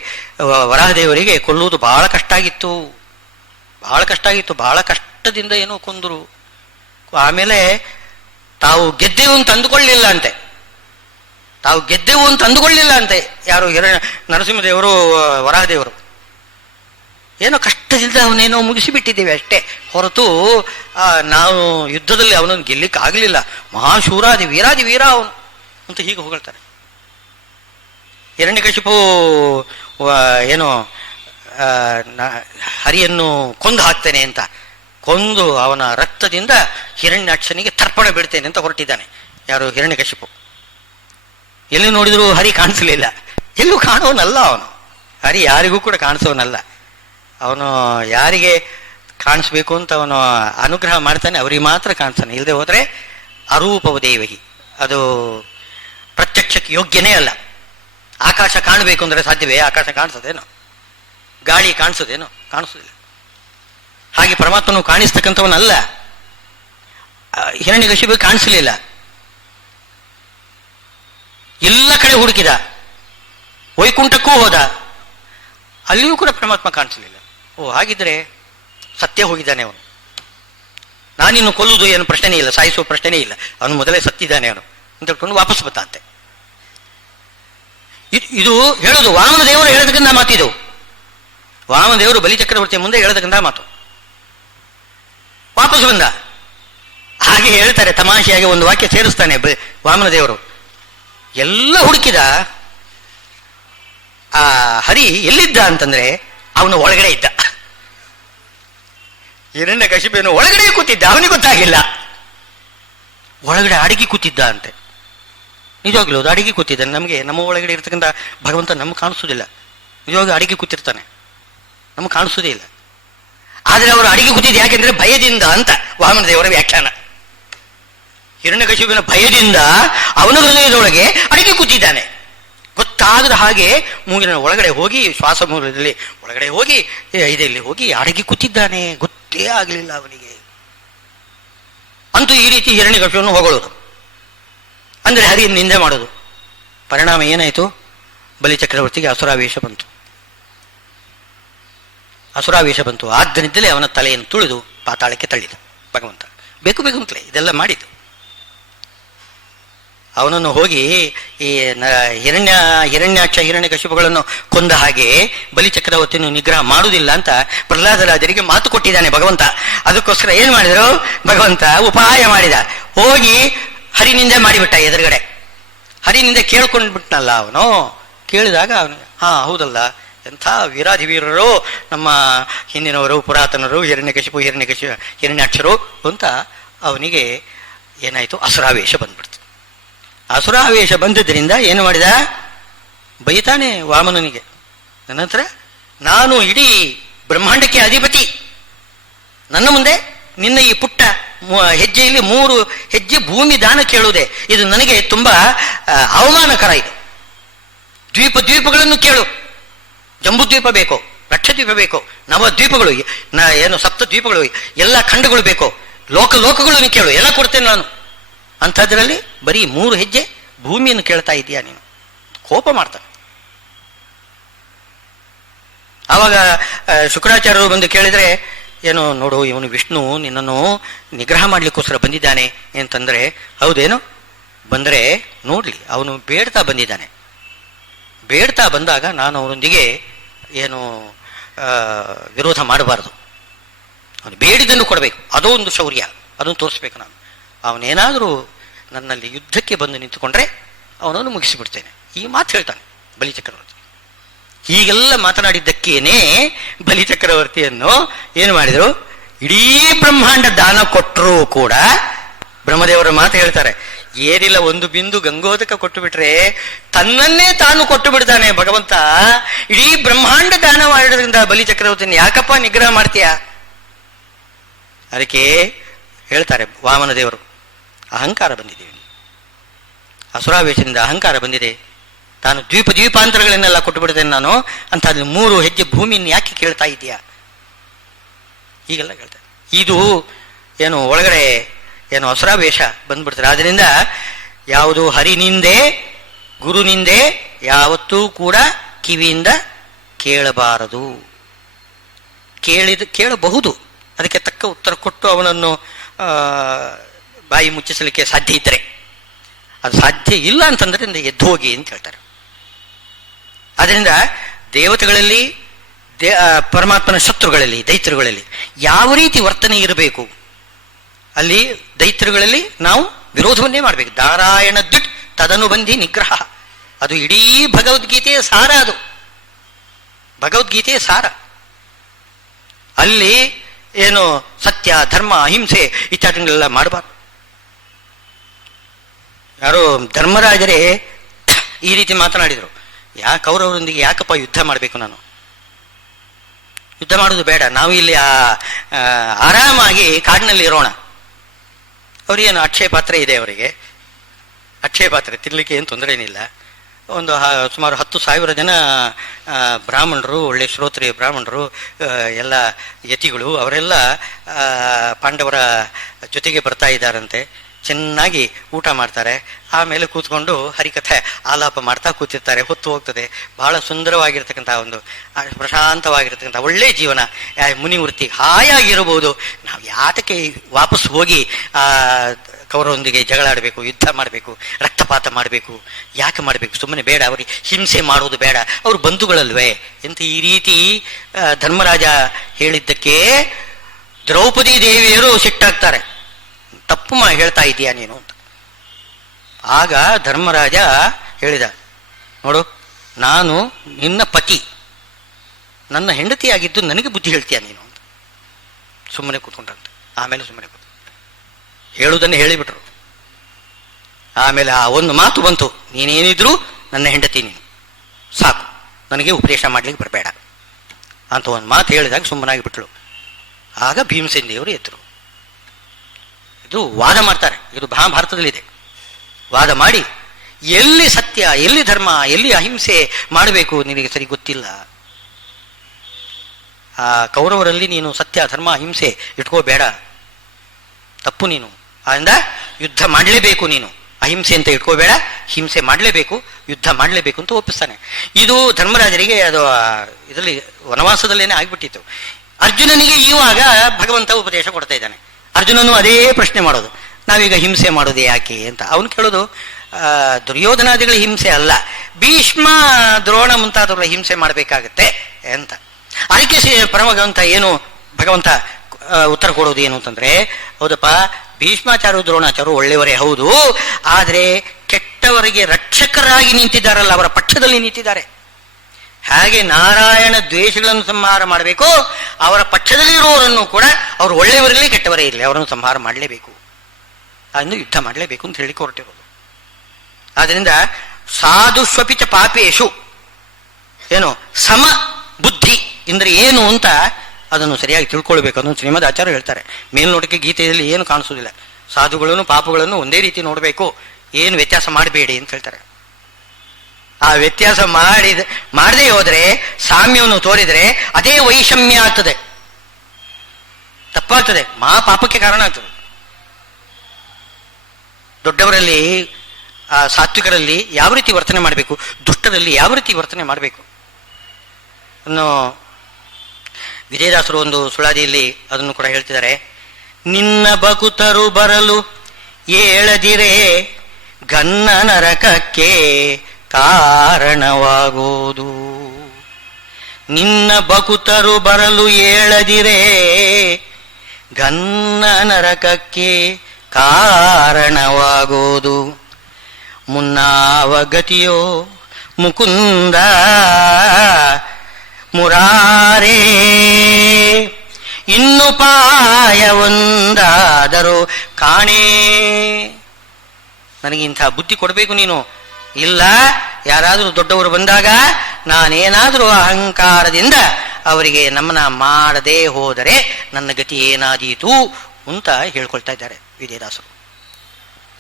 ವರಾಹದೇವರಿಗೆ ಕೊಲ್ಲುವುದು ಬಹಳ ಕಷ್ಟ ಆಗಿತ್ತು, ಬಹಳ ಕಷ್ಟ ಆಗಿತ್ತು. ಬಹಳ ಕಷ್ಟದಿಂದ ಏನೋ ಕೊಂದರು. ಆಮೇಲೆ ತಾವು ಗೆದ್ದೆವು ಅಂತ ಅಂದುಕೊಳ್ಳಿಲ್ಲ ಅಂತೆ, ತಾವು ಗೆದ್ದೆವು ಅಂತ ಅಂದುಕೊಳ್ಳಿಲ್ಲ ಅಂತೆ ಯಾರು? ನರಸಿಂಹದೇವರು, ವರಾಹದೇವರು. ಏನೋ ಕಷ್ಟದಿಂದ ಅವನೇನೋ ಮುಗಿಸಿಬಿಟ್ಟಿದ್ದೇವೆ ಅಷ್ಟೇ ಹೊರತು ನಾವು ಯುದ್ಧದಲ್ಲಿ ಅವನನ್ನು ಗೆಲ್ಲಿಕ್ಕೆ ಆಗಲಿಲ್ಲ. ಮಹಾಶೂರಾದಿ ವೀರಾದಿ ವೀರ ಅವನು ಅಂತ ಹೀಗೆ ಹೊಗಳ್ತಾರೆ. ಹಿರಣ್ಯಕಶಿಪು ಏನೋ ಹರಿಯನ್ನು ಕೊಂದು ಹಾಕ್ತೇನೆ ಅಂತ, ಕೊಂದು ಅವನ ರಕ್ತದಿಂದ ಹಿರಣ್ಯಾಕ್ಷನಿಗೆ ತರ್ಪಣ ಬಿಡ್ತೇನೆ ಅಂತ ಹೊರಟಿದ್ದಾನೆ. ಯಾರು? ಹಿರಣ್ಯಕಶಿಪು. ಎಲ್ಲಿ ನೋಡಿದ್ರು ಹರಿ ಕಾಣಿಸಲಿಲ್ಲ, ಎಲ್ಲೂ ಕಾಣೋನಲ್ಲ ಅವನು. ಹರಿ ಯಾರಿಗೂ ಕೂಡ ಕಾಣಿಸೋನಲ್ಲ. ಅವನು ಯಾರಿಗೆ ಕಾಣಿಸ್ಬೇಕು ಅಂತ ಅವನು ಅನುಗ್ರಹ ಮಾಡ್ತಾನೆ ಅವರಿಗೆ ಮಾತ್ರ ಕಾಣಿಸ್ತಾನೆ. ಇಲ್ಲದೆ ಹೋದರೆ ಅರೂಪವ ದೇವಹಿ, ಅದು ಪ್ರತ್ಯಕ್ಷಕ್ಕೆ ಯೋಗ್ಯನೇ ಅಲ್ಲ. ಆಕಾಶ ಕಾಣಬೇಕು ಅಂದರೆ ಸಾಧ್ಯವೇ? ಆಕಾಶ ಕಾಣಿಸೋದೇನೋ? ಗಾಳಿ ಕಾಣಿಸೋದೇನೋ? ಕಾಣಿಸೋದಿಲ್ಲ. ಹಾಗೆ ಪರಮಾತ್ಮನು ಕಾಣಿಸ್ತಕ್ಕಂಥವನಲ್ಲ. ಹಿರಣ್ಯಕಶಿಪು ಕಾಣಿಸಲಿಲ್ಲ, ಎಲ್ಲ ಕಡೆ ಹುಡುಕಿದ, ವೈಕುಂಠಕ್ಕೂ ಹೋದ, ಅಲ್ಲಿಯೂ ಕೂಡ ಪರಮಾತ್ಮ ಕಾಣಿಸಲಿಲ್ಲ. ಓ, ಹಾಗಿದ್ರೆ ಸತ್ಯ ಹೋಗಿದ್ದಾನೆ ಅವನು. ನಾನಿನ್ನು ಕೊಲ್ಲುವುದು ಏನು ಪ್ರಶ್ನೆನೇ ಇಲ್ಲ, ಸಾಯಿಸುವ ಪ್ರಶ್ನೆನೇ ಇಲ್ಲ, ಅವನು ಮೊದಲೇ ಸತ್ತಿದ್ದಾನೆ ಅವನು ಅಂತ ಹೇಳ್ಕೊಂಡು ವಾಪಸ್ ಬತ್ತಾಂತೆ. ಇದು ಹೇಳೋದು ವಾಮನ ದೇವರು ಹೇಳತಕ್ಕಂಥ ಮಾತಿದು. ವಾಮನ ದೇವರು ಬಲಿ ಚಕ್ರವರ್ತಿಯ ಮುಂದೆ ಹೇಳತಕ್ಕಂಥ ಮಾತು. ವಾಪಸ್ ಬಂದ. ಹಾಗೆ ಹೇಳ್ತಾರೆ, ತಮಾಷೆಯಾಗಿ ಒಂದು ವಾಕ್ಯ ಸೇರಿಸ್ತಾನೆ ವಾಮನ ದೇವರು. ಎಲ್ಲ ಹುಡುಕಿದ, ಆ ಹರಿ ಎಲ್ಲಿದ್ದ ಅಂತಂದ್ರೆ ಅವನು ಒಳಗಡೆ ಇದ್ದ. ಹಿರಣ್ಯಕಶಿಪುನು ಒಳಗಡೆ ಕೂತಿದ್ದ, ಅವನಿಗೆ ಗೊತ್ತಾಗಿಲ್ಲ. ಒಳಗಡೆ ಅಡಗಿ ಕೂತಿದ್ದ ಅಂತೆ. ನಿಜವಾಗ್ಲೂ ಅದು ಅಡಗಿ ಕೂತಿದ್ದಾನೆ. ನಮಗೆ ನಮ್ಮ ಒಳಗಡೆ ಇರ್ತಕ್ಕಂಥ ಭಗವಂತ ನಮ್ಗೆ ಕಾಣಿಸೋದಿಲ್ಲ. ನಿಜವಾಗಿ ಅಡಗಿ ಕೂತಿರ್ತಾನೆ, ನಮ್ಗೆ ಕಾಣಿಸೋದೇ ಇಲ್ಲ. ಆದರೆ ಅವರು ಅಡಗಿ ಕೂತಿದ್ದು ಯಾಕೆಂದ್ರೆ ಭಯದಿಂದ ಅಂತ ವಾಮನ ದೇವರ ವ್ಯಾಖ್ಯಾನ. ಹಿರಣ್ಯಕಶಿಪುವಿನ ಭಯದಿಂದ ಅವನ ಹೃದಯದೊಳಗೆ ಅಡಗಿ ಕೂತಿದ್ದಾನೆ. ಗೊತ್ತಾಗದ ಹಾಗೆ ಮೂಗಿನ ಒಳಗಡೆ ಹೋಗಿ, ಶ್ವಾಸ ಮೂಲದಲ್ಲಿ ಒಳಗಡೆ ಹೋಗಿ, ಇದರಲ್ಲಿ ಹೋಗಿ ಅಡಗಿ ಕೂತಿದ್ದಾನೆ. ಗೊತ್ತೇ ಆಗಲಿಲ್ಲ ಅವನಿಗೆ. ಅಂತೂ ಈ ರೀತಿ ಹಿರಣ್ಯಕಶಿಪುವನ್ನು ಹೊಗಳೋದು ಅಂದರೆ ಹರಿಯನ್ನು ನಿಂದೆ ಮಾಡೋದು. ಪರಿಣಾಮ ಏನಾಯಿತು? ಬಲಿ ಚಕ್ರವರ್ತಿಗೆ ಅಸುರಾವೇಶ ಬಂತು. ಅಸುರಾವೇಶ ಬಂತು. ಆದ್ದರಿಂದಲೇ ಅವನ ತಲೆಯನ್ನು ತುಳಿದು ಪಾತಾಳಕ್ಕೆ ತಳ್ಳಿದ ಭಗವಂತ. ಬೇಕು ಬೇಕು ಅಂತಲೇ ಇದೆಲ್ಲ ಮಾಡಿದ್ದು. ಅವನನ್ನು ಹೋಗಿ ಈ ಹಿರಣ್ಯಾಕ್ಷ ಹಿರಣ್ಯಕಶಿಪುಗಳನ್ನು ಕೊಂದ ಹಾಗೆ ಬಲಿ ಚಕ್ರವರ್ತಿಯನ್ನು ನಿಗ್ರಹ ಮಾಡುವುದಿಲ್ಲ ಅಂತ ಪ್ರಹ್ಲಾದರಾಜರಿಗೆ ಮಾತು ಕೊಟ್ಟಿದ್ದಾನೆ ಭಗವಂತ. ಅದಕ್ಕೋಸ್ಕರ ಏನ್ ಮಾಡಿದ್ರು? ಭಗವಂತ ಉಪಾಯ ಮಾಡಿದ. ಹೋಗಿ ಹರಿನಿಂದೆ ಮಾಡಿಬಿಟ್ಟ ಎದುರುಗಡೆ. ಹರಿನಿಂದ ಕೇಳ್ಕೊಂಡು ಬಿಟ್ನಲ್ಲ ಅವನು. ಕೇಳಿದಾಗ ಅವನು ಹೌದಲ್ಲ, ಎಂಥ ವೀರಾಧಿ ವೀರರು ನಮ್ಮ ಹಿಂದಿನವರು, ಪುರಾತನರು, ಹಿರಣ್ಯಾಕ್ಷರು ಅಂತ ಅವನಿಗೆ ಏನಾಯಿತು? ಅಸುರಾವೇಶ ಬಂದ್ಬಿಡ್ತು. ಅಸುರಾವೇಶ ಬಂದಿದ್ದರಿಂದ ಏನು ಮಾಡಿದ? ಬೈತಾನೆ ವಾಮನನಿಗೆ. ನನ್ನ ಹತ್ರ ನಾನು ಇಡೀ ಬ್ರಹ್ಮಾಂಡಕ್ಕೆ ಅಧಿಪತಿ, ನನ್ನ ಮುಂದೆ ನಿನ್ನ ಈ ಪುಟ್ಟ ಹೆಜ್ಜೆಯಲ್ಲಿ 3 ಹೆಜ್ಜೆ ಭೂಮಿ ದಾನ ಕೇಳುವುದೇ, ಇದು ನನಗೆ ತುಂಬಾ ಅವಮಾನಕರ. ಇದು ದ್ವೀಪಗಳನ್ನು ಕೇಳು. ಜಂಬೂದ್ವೀಪ ಬೇಕು, ಲಕ್ಷದ್ವೀಪ ಬೇಕು, ನವದ್ವೀಪಗಳು, ಏನು 7 ದ್ವೀಪಗಳು, ಎಲ್ಲ ಖಂಡಗಳು ಬೇಕು, ಲೋಕಗಳನ್ನು ಕೇಳು, ಎಲ್ಲ ಕೊಡ್ತೇನೆ ನಾನು. ಅಂಥದ್ರಲ್ಲಿ ಬರೀ 3 ಹೆಜ್ಜೆ ಭೂಮಿಯನ್ನು ಕೇಳ್ತಾ ಇದೀಯಾ ನೀನು? ಕೋಪ ಮಾಡ್ತಾನೆ. ಆವಾಗ ಶುಕ್ರಾಚಾರ್ಯರು ಬಂದು ಕೇಳಿದರೆ, ಏನು ನೋಡು, ಇವನು ವಿಷ್ಣು ನಿನ್ನನ್ನು ನಿಗ್ರಹ ಮಾಡ್ಲಿಕ್ಕೋಸ್ಕರ ಬಂದಿದ್ದಾನೆ ಅಂತಂದ್ರೆ, ಹೌದೇನು? ಬಂದರೆ ನೋಡ್ಲಿ, ಅವನು ಬೇಡ್ತಾ ಬಂದಿದ್ದಾನೆ. ಬೇಡ್ತಾ ಬಂದಾಗ ನಾನು ಅವನೊಂದಿಗೆ ಏನು ವಿರೋಧ ಮಾಡಬಾರದು. ಅವನು ಬೇಡಿದ್ದನ್ನು ಕೊಡಬೇಕು, ಅದೋ ಒಂದು ಶೌರ್ಯ, ಅದನ್ನು ತೋರಿಸ್ಬೇಕು ನಾನು. ಅವನೇನಾದರೂ ನನ್ನಲ್ಲಿ ಯುದ್ಧಕ್ಕೆ ಬಂದು ನಿಂತುಕೊಂಡ್ರೆ ಅವನನ್ನು ಮುಗಿಸಿಬಿಡ್ತೇನೆ. ಈ ಮಾತು ಹೇಳ್ತಾನೆ ಬಲಿ ಚಕ್ರವರ್ತಿ. ಹೀಗೆಲ್ಲ ಮಾತನಾಡಿದ್ದಕ್ಕೇನೆ ಬಲಿಚಕ್ರವರ್ತಿಯನ್ನು ಏನು ಮಾಡಿದ್ರು, ಇಡೀ ಬ್ರಹ್ಮಾಂಡ ದಾನ ಕೊಟ್ಟರೂ ಕೂಡ ಬ್ರಹ್ಮದೇವರ ಮಾತು ಹೇಳ್ತಾರೆ, ಏನಿಲ್ಲ ಒಂದು ಬಿಂದು ಗಂಗೋದಕ ಕೊಟ್ಟು ಬಿಟ್ರೆ ತನ್ನನ್ನೇ ತಾನು ಕೊಟ್ಟು ಬಿಡ್ತಾನೆ ಭಗವಂತ. ಇಡೀ ಬ್ರಹ್ಮಾಂಡ ದಾನ ಮಾಡೋದ್ರಿಂದ ಬಲಿಚಕ್ರವರ್ತಿಯನ್ನು ಯಾಕಪ್ಪ ನಿಗ್ರಹ ಮಾಡ್ತೀಯ? ಅದಕ್ಕೆ ಹೇಳ್ತಾರೆ ವಾಮನ ದೇವರು, ಅಹಂಕಾರ ಬಂದಿದೆ, ಅಸುರಾವೇಶದಿಂದ ಅಹಂಕಾರ ಬಂದಿದೆ, ತಾನು ದ್ವೀಪಾಂತರಗಳನ್ನೆಲ್ಲ ಕೊಟ್ಟು ಬಿಡ್ತೇನೆ ನಾನು ಅಂತ, ಅಲ್ಲಿ 3 ಹೆಜ್ಜೆ ಭೂಮಿಯನ್ನು ಯಾಕೆ ಕೇಳ್ತಾ ಇದೆಯಾ? ಹೀಗೆಲ್ಲ ಕೇಳ್ತಾರೆ. ಇದು ಏನು ಒಳಗಡೆ ಏನು ಅಸುರಾವೇಶ ಬಂದ್ಬಿಡ್ತಾರೆ. ಆದ್ದರಿಂದ ಯಾವುದು ಹರಿನಿಂದೆ ಗುರುನಿಂದೆ ಯಾವತ್ತೂ ಕೂಡ ಕಿವಿಯಿಂದ ಕೇಳಬಾರದು. ಕೇಳಬಹುದು, ಅದಕ್ಕೆ ತಕ್ಕ ಉತ್ತರ ಕೊಟ್ಟು ಅವನನ್ನು ಬಾಯಿ ಮುಚ್ಚಿಸಲಿಕ್ಕೆ ಸಾಧ್ಯ ಇದ್ದರೆ. ಅದು ಸಾಧ್ಯ ಇಲ್ಲ ಅಂತಂದ್ರೆ ಎದ್ದು ಹೋಗಿ ಅಂತ ಹೇಳ್ತಾರೆ. ಆದ್ದರಿಂದ ದೇವತೆಗಳಲ್ಲಿ ಪರಮಾತ್ಮನ ಶತ್ರುಗಳಲ್ಲಿ ದೈತ್ಯರುಗಳಲ್ಲಿ ಯಾವ ರೀತಿ ವರ್ತನೆ ಇರಬೇಕು, ಅಲ್ಲಿ ದೈತ್ಯರುಗಳಲ್ಲಿ ನಾವು ವಿರೋಧವನ್ನೇ ಮಾಡಬೇಕು. ನಾರಾಯಣ ದಿಟ್ ತದನುಬಂಧಿ ನಿಗ್ರಹ, ಅದು ಇಡೀ ಭಗವದ್ಗೀತೆಯ ಸಾರ. ಅದು ಭಗವದ್ಗೀತೆಯ ಸಾರ. ಅಲ್ಲಿ ಏನು ಸತ್ಯ ಧರ್ಮ ಅಹಿಂಸೆ ಇತ್ಯಾದಿಗಳೆಲ್ಲ ಮಾಡಬಾರ್ದು. ಯಾರೋ ಧರ್ಮರಾಜರೇ ಈ ರೀತಿ ಮಾತನಾಡಿದರು, ಕೌರವರೊಂದಿಗೆ ಯಾಕಪ್ಪ ಯುದ್ಧ ಮಾಡಬೇಕು, ನಾನು ಯುದ್ಧ ಮಾಡೋದು ಬೇಡ, ನಾವು ಇಲ್ಲಿ ಆರಾಮಾಗಿ ಕಾಡಿನಲ್ಲಿ ಇರೋಣ. ಅವರಿಗೇನು ಅಕ್ಷಯ ಪಾತ್ರೆ ಇದೆ, ಅವರಿಗೆ ಅಕ್ಷಯ ಪಾತ್ರೆ ತಿನ್ನಲಿಕ್ಕೆ ಏನು ತೊಂದರೆ ಏನಿಲ್ಲ. ಒಂದು ಸುಮಾರು 10,000 ಜನ ಬ್ರಾಹ್ಮಣರು, ಒಳ್ಳೆ ಶ್ರೋತ್ರಿಯ ಬ್ರಾಹ್ಮಣರು, ಎಲ್ಲ ಯತಿಗಳು, ಅವರೆಲ್ಲ ಪಾಂಡವರ ಜೊತೆಗೆ ಬರ್ತಾ ಇದ್ದಾರಂತೆ. ಚೆನ್ನಾಗಿ ಊಟ ಮಾಡ್ತಾರೆ, ಆಮೇಲೆ ಕೂತ್ಕೊಂಡು ಹರಿಕಥೆ ಆಲಾಪ ಮಾಡ್ತಾ ಕೂತಿರ್ತಾರೆ. ಹೊತ್ತು ಹೋಗ್ತದೆ. ಬಹಳ ಸುಂದರವಾಗಿರ್ತಕ್ಕಂಥ ಒಂದು ಪ್ರಶಾಂತವಾಗಿರ್ತಕ್ಕಂಥ ಒಳ್ಳೆ ಜೀವನ, ಮುನಿವೃತ್ತಿ ಹಾಯಾಗಿರಬಹುದು. ನಾವು ಯಾತಕ್ಕೆ ವಾಪಸ್ ಹೋಗಿ ಕೌರವರೊಂದಿಗೆ ಜಗಳಾಡಬೇಕು, ಯುದ್ಧ ಮಾಡಬೇಕು, ರಕ್ತಪಾತ ಮಾಡಬೇಕು, ಯಾಕೆ ಮಾಡಬೇಕು? ಸುಮ್ಮನೆ ಬೇಡ, ಅವರಿಗೆ ಹಿಂಸೆ ಮಾಡೋದು ಬೇಡ, ಅವರು ಬಂಧುಗಳಲ್ವೇ ಅಂತ ಈ ರೀತಿ ಧರ್ಮರಾಜ ಹೇಳಿದ್ದಕ್ಕೆ ದ್ರೌಪದಿ ದೇವಿಯರು ಸಿಟ್ಟಾಗ್ತಾರೆ. ತಪ್ಪು ಹೇಳ್ತಾ ಇದೀಯಾ ನೀನು ಅಂತ. ಆಗ ಧರ್ಮರಾಜ ಹೇಳಿದ, ನೋಡು, ನಾನು ನಿನ್ನ ಪತಿ, ನನ್ನ ಹೆಂಡತಿಯಾಗಿದ್ದು ನನಗೆ ಬುದ್ಧಿ ಹೇಳ್ತೀಯ ನೀನು ಅಂತ. ಸುಮ್ಮನೆ ಕೂತ್ಕೊಂಡಂತ. ಆಮೇಲೆ ಸುಮ್ಮನೆ ಹೇಳುವುದನ್ನೇ ಹೇಳಿಬಿಟ್ರು. ಆಮೇಲೆ ಆ ಒಂದು ಮಾತು ಬಂತು, ನೀನೇನಿದ್ರು ನನ್ನ ಹೆಂಡತಿ ನೀನು, ಸಾಕು, ನನಗೆ ಉಪದೇಶ ಮಾಡ್ಲಿಕ್ಕೆ ಬರಬೇಡ ಅಂತ ಒಂದು ಮಾತು ಹೇಳಿದಾಗ ಸುಮ್ಮನಾಗಿ ಬಿಟ್ಳು. ಆಗ ಭೀಮಸೇನ ದೇವರು ಎದ್ರು. ಇದು ವಾದ ಮಾಡ್ತಾರೆ, ಇದು ಮಹಾಭಾರತದಲ್ಲಿದೆ. ವಾದ ಮಾಡಿ ಎಲ್ಲಿ ಸತ್ಯ, ಎಲ್ಲಿ ಧರ್ಮ, ಎಲ್ಲಿ ಅಹಿಂಸೆ ಮಾಡಬೇಕು ನಿನಗೆ ಸರಿ ಗೊತ್ತಿಲ್ಲ. ಆ ಕೌರವರಲ್ಲಿ ನೀನು ಸತ್ಯ ಧರ್ಮ ಅಹಿಂಸೆ ಇಟ್ಕೋಬೇಡ, ತಪ್ಪು ನೀನು. ಆದ್ದರಿಂದ ಯುದ್ಧ ಮಾಡಲೇಬೇಕು ನೀನು, ಅಹಿಂಸೆ ಅಂತ ಇಟ್ಕೋಬೇಡ, ಹಿಂಸೆ ಮಾಡಲೇಬೇಕು, ಯುದ್ಧ ಮಾಡಲೇಬೇಕು ಅಂತ ಒಪ್ಪಿಸ್ತಾನೆ. ಇದು ಧರ್ಮರಾಜರಿಗೆ ಅದು ಇದರಲ್ಲಿ ವನವಾಸದಲ್ಲೇನೆ ಆಗ್ಬಿಟ್ಟಿತ್ತು. ಅರ್ಜುನನಿಗೆ ಇವಾಗ ಭಗವಂತ ಉಪದೇಶ ಕೊಡ್ತಾ ಇದ್ದಾನೆ. ಅರ್ಜುನನು ಅದೇ ಪ್ರಶ್ನೆ ಮಾಡೋದು, ನಾವೀಗ ಹಿಂಸೆ ಮಾಡೋದು ಯಾಕೆ ಅಂತ. ಅವನು ಕೇಳೋದು, ದುರ್ಯೋಧನಾದಿಗಳ ಹಿಂಸೆ ಅಲ್ಲ, ಭೀಷ್ಮ ದ್ರೋಣ ಮುಂತಾದವರ ಹಿಂಸೆ ಮಾಡಬೇಕಾಗತ್ತೆ ಅಂತ. ಅದಕ್ಕೆ ಪರಮಭಗವಂತ ಏನು ಭಗವಂತ ಉತ್ತರ ಕೊಡೋದು ಏನು ಅಂತಂದ್ರೆ, ಹೌದಪ್ಪ, ಭೀಷ್ಮಾಚಾರ್ಯ ದ್ರೋಣಾಚಾರ್ಯ ಒಳ್ಳೆಯವರೇ ಹೌದು, ಆದರೆ ಕೆಟ್ಟವರಿಗೆ ರಕ್ಷಕರಾಗಿ ನಿಂತಿದ್ದಾರಲ್ಲ, ಅವರ ಪಕ್ಷದಲ್ಲಿ ನಿಂತಿದ್ದಾರೆ. ಹಾಗೆ ನಾರಾಯಣ ದ್ವೇಷಗಳನ್ನು ಸಂಹಾರ ಮಾಡಬೇಕು, ಅವರ ಪಕ್ಷದಲ್ಲಿರುವವರನ್ನು ಕೂಡ ಅವರು ಒಳ್ಳೆಯವರಲ್ಲಿ ಕೆಟ್ಟವರೇ ಇರಲಿ, ಅವರನ್ನು ಸಂಹಾರ ಮಾಡಲೇಬೇಕು, ಅದನ್ನು ಯುದ್ಧ ಮಾಡಲೇಬೇಕು ಅಂತ ಹೇಳಿ ಹೊರಟಿರೋದು. ಆದ್ದರಿಂದ ಸಾಧುಷ್ವಪಿಚ ಪಾಪೇಶು ಏನು ಸಮ ಬುದ್ಧಿ ಅಂದ್ರೆ ಏನು ಅಂತ ಅದನ್ನು ಸರಿಯಾಗಿ ತಿಳ್ಕೊಳ್ಬೇಕು. ಅದನ್ನು ಶ್ರೀಮದ್ ಆಚಾರ್ಯ ಹೇಳ್ತಾರೆ. ಮೇಲ್ನೋಟಕ್ಕೆ ಗೀತೆಯಲ್ಲಿ ಏನು ಕಾಣಿಸೋದಿಲ್ಲ, ಸಾಧುಗಳನ್ನು ಪಾಪಗಳನ್ನು ಒಂದೇ ರೀತಿ ನೋಡಬೇಕು, ಏನು ವ್ಯತ್ಯಾಸ ಮಾಡಬೇಡಿ ಅಂತ ಹೇಳ್ತಾರೆ. ಆ ವ್ಯತ್ಯಾಸ ಮಾಡದೇ ಹೋದ್ರೆ, ಸಾಮ್ಯವನ್ನು ತೋರಿದರೆ ಅದೇ ವೈಷಮ್ಯ ಆಗ್ತದೆ, ತಪ್ಪಾಗ್ತದೆ, ಪಾಪಕ್ಕೆ ಕಾರಣ ಆಗ್ತದೆ. ದೊಡ್ಡವರಲ್ಲಿ ಸಾತ್ವಿಕರಲ್ಲಿ ಯಾವ ರೀತಿ ವರ್ತನೆ ಮಾಡಬೇಕು, ದುಷ್ಟರಲ್ಲಿ ಯಾವ ರೀತಿ ವರ್ತನೆ ಮಾಡಬೇಕು ಅನ್ನೋ ವಿಜಯದಾಸರು ಒಂದು ಸುಳಾದಿಯಲ್ಲಿ ಅದನ್ನು ಕೂಡ ಹೇಳ್ತಿದ್ದಾರೆ. ನಿನ್ನ ಬಕುತರು ಬರಲು ಏಳದಿರೆ ಗನ್ನ ನರಕಕ್ಕೆ ಕಾರಣವಾಗುವುದು. ನಿನ್ನ ಬಕುತರು ಬರಲು ಏಳದಿರೆ ಗನ್ನ ನರಕಕ್ಕೆ ಕಾರಣವಾಗುವುದು. ಮುನ್ನಾವ ಗತಿಯೋ ಮುಕುಂದ ಮುರಾರೇ ಇನ್ನು ಪಾಯವೊಂದಾದರೂ ಕಾಣೇ. ನನಗೆ ಇಂಥ ಬುದ್ಧಿ ಕೊಡಬೇಕು ನೀನು. ಇಲ್ಲ, ಯಾರಾದರೂ ದೊಡ್ಡವರು ಬಂದಾಗ ನಾನೇನಾದರೂ ಅಹಂಕಾರದಿಂದ ಅವರಿಗೆ ನಮನ ಮಾಡದೇ ಹೋದರೆ ನನ್ನ ಗತಿ ಏನಾದೀತು ಅಂತ ಹೇಳ್ಕೊಳ್ತಾ ಇದ್ದಾರೆ ವಿಜಯದಾಸರು.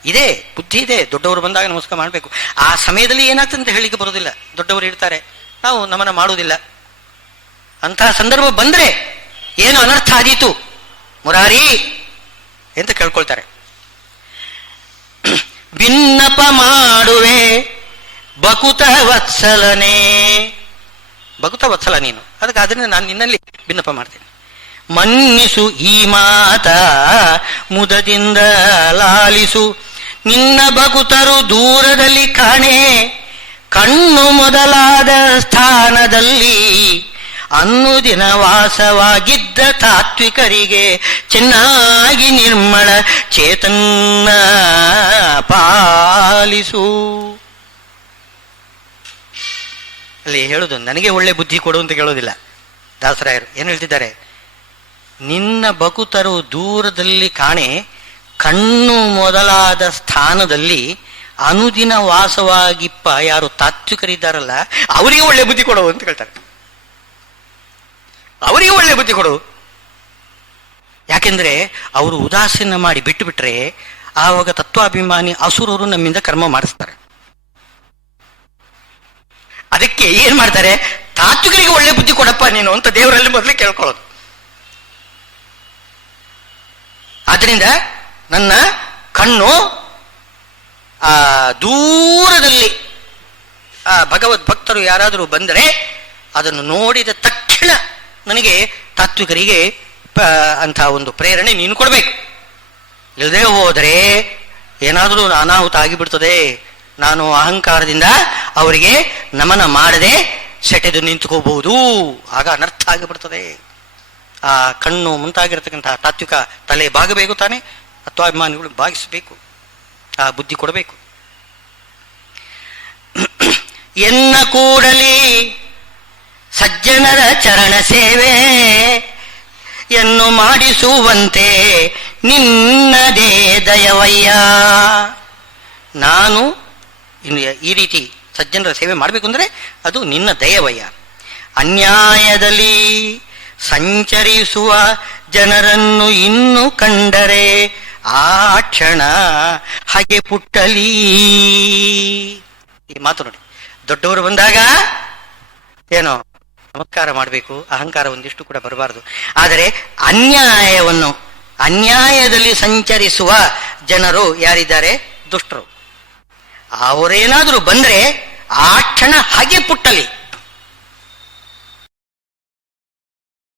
ಇದೇ ಬುದ್ಧಿ ಇದೆ. ದೊಡ್ಡವರು ಬಂದಾಗ ನಮಸ್ಕಾರ ಮಾಡಬೇಕು. ಆ ಸಮಯದಲ್ಲಿ ಏನಾಗ್ತದೆ ಅಂತ ಹೇಳಿಕ್ಕೆ ಬರೋದಿಲ್ಲ. ದೊಡ್ಡವರು ಇರ್ತಾರೆ, ನಾವು ನಮನ ಮಾಡುವುದಿಲ್ಲ. ಅಂತಹ ಸಂದರ್ಭ ಬಂದರೆ ಏನು ಅನರ್ಥ ಆದೀತು ಮುರಾರಿ ಅಂತ ಕೇಳ್ಕೊಳ್ತಾರೆ. ಭಿನ್ನಪ ಮಾಡುವೆ ಬಕುತ ವತ್ಸಲನೇ. ಬಕುತ ವತ್ಸಲ ನೀನು, ಅದಕ್ಕೆ ಅದನ್ನು ನಾನು ನಿನ್ನಲ್ಲಿ ಭಿನ್ನಪ ಮಾಡ್ತೇನೆ. ಮನ್ನಿಸು ಈ ಮಾತ ಮುದದಿಂದ ಲಾಲಿಸು, ನಿನ್ನ ಬಕುತರು ದೂರದಲ್ಲಿ ಕಾಣೆ. ಕಣ್ಣು ಮೊದಲಾದ ಸ್ಥಾನದಲ್ಲಿ ಅನ್ನುದಿನ ವಾಸವಾಗಿದ್ದ ತಾತ್ವಿಕರಿಗೆ ಚೆನ್ನಾಗಿ ನಿರ್ಮಲ ಚೇತನ್ನ ಪಾಲಿಸು. ಅಲ್ಲಿ ಹೇಳುದು ನನಗೆ ಒಳ್ಳೆ ಬುದ್ಧಿ ಕೊಡು ಅಂತ ಕೇಳೋದಿಲ್ಲ. ದಾಸರಾಯರು ಏನು ಹೇಳ್ತಿದ್ದಾರೆ? ನಿನ್ನ ಬಕುತರು ದೂರದಲ್ಲಿ ಕಾಣೆ, ಕಣ್ಣು ಮೊದಲಾದ ಸ್ಥಾನದಲ್ಲಿ ಅನುದಿನ ವಾಸವಾಗಿಪ್ಪ ಯಾರು ತಾತ್ವಿಕರಿದ್ದಾರಲ್ಲ ಅವರಿಗೆ ಒಳ್ಳೆ ಬುದ್ಧಿ ಕೊಡು ಅಂತ ಹೇಳ್ತಾರೆ. ಅವರಿಗೆ ಒಳ್ಳೆ ಬುದ್ಧಿ ಕೊಡು. ಯಾಕೆಂದ್ರೆ ಅವರು ಉದಾಸೀನ ಮಾಡಿ ಬಿಟ್ಟು ಬಿಟ್ರೆ ಆವಾಗ ತತ್ವಾಭಿಮಾನಿ ಅಸುರರು ನಮ್ಮಿಂದ ಕರ್ಮ ಮಾಡಿಸ್ತಾರೆ. ಅದಕ್ಕೆ ಏನ್ ಮಾಡ್ತಾರೆ? ತಾತ್ವಿಕರಿಗೆ ಒಳ್ಳೆ ಬುದ್ಧಿ ಕೊಡಪ್ಪ ನೀನು ಅಂತ ದೇವರಲ್ಲಿ ಮೊದಲೇ ಕೇಳ್ಕೊಳ್ಳೋದು. ಆದ್ರಿಂದ ನನ್ನ ಕಣ್ಣು ಆ ದೂರದಲ್ಲಿ ಆ ಭಗವದ್ ಭಕ್ತರು ಯಾರಾದರೂ ಬಂದರೆ ಅದನ್ನು ನೋಡಿದ ತಕ್ಷಣ ನನಗೆ ತಾತ್ವಿಕರಿಗೆ ಅಂಥ ಒಂದು ಪ್ರೇರಣೆ ನೀನು ಕೊಡಬೇಕು. ಇಲ್ಲದೆ ಹೋದರೆ ಏನಾದರೂ ಅನಾಹುತ ಆಗಿಬಿಡ್ತದೆ. ನಾನು ಅಹಂಕಾರದಿಂದ ಅವರಿಗೆ ನಮನ ಮಾಡದೆ ಸೆಟೆದು ನಿಂತುಕೋಬಹುದು, ಆಗ ಅನರ್ಥ ಆಗಿಬಿಡ್ತದೆ. ಆ ಕಣ್ಣು ಮುಂತಾಗಿರ್ತಕ್ಕಂತಹ ತಾತ್ವಿಕ ತಲೆ ಬಾಗಬೇಕು ತಾನೆ, ತತ್ವಾಭಿಮಾನಿಗಳು ಭಾಗಿಸಬೇಕು, ಆ ಬುದ್ಧಿ ಕೊಡಬೇಕು. ಎನ್ನ ಕೂಡಲಿ ಸಜ್ಜನರ ಚರಣ ಸೇವೆ ಎನ್ನು ಮಾಡಿಸುವಂತೆ ನಿನ್ನದೇ ದಯವಯ್ಯ. ನಾನು ಈ ರೀತಿ ಸಜ್ಜನರ ಸೇವೆ ಮಾಡಬೇಕು ಅಂದರೆ ಅದು ನಿನ್ನ ದಯವಯ್ಯ. ಅನ್ಯಾಯದಲ್ಲಿ ಸಂಚರಿಸುವ ಜನರನ್ನು ಇನ್ನು ಕಂಡರೆ ಆ ಕ್ಷಣ ಹಾಗೆ ಪುಟ್ಟಲಿ. ಈ ಮಾತು ನೋಡಿ, ದೊಡ್ಡವರು ಬಂದಾಗ ಏನೋ ನಮಸ್ಕಾರ ಮಾಡಬೇಕು, ಅಹಂಕಾರ ಒಂದಿಷ್ಟು ಕೂಡ ಬರಬಾರದು. ಆದರೆ ಅನ್ಯಾಯದಲ್ಲಿ ಸಂಚರಿಸುವ ಜನರು ಯಾರಿದ್ದಾರೆ? ದುಷ್ಟರು. ಅವರೇನಾದರೂ ಬಂದ್ರೆ ಆ ಕ್ಷಣ ಹಾಗೆ ಪುಟ್ಟಲಿ.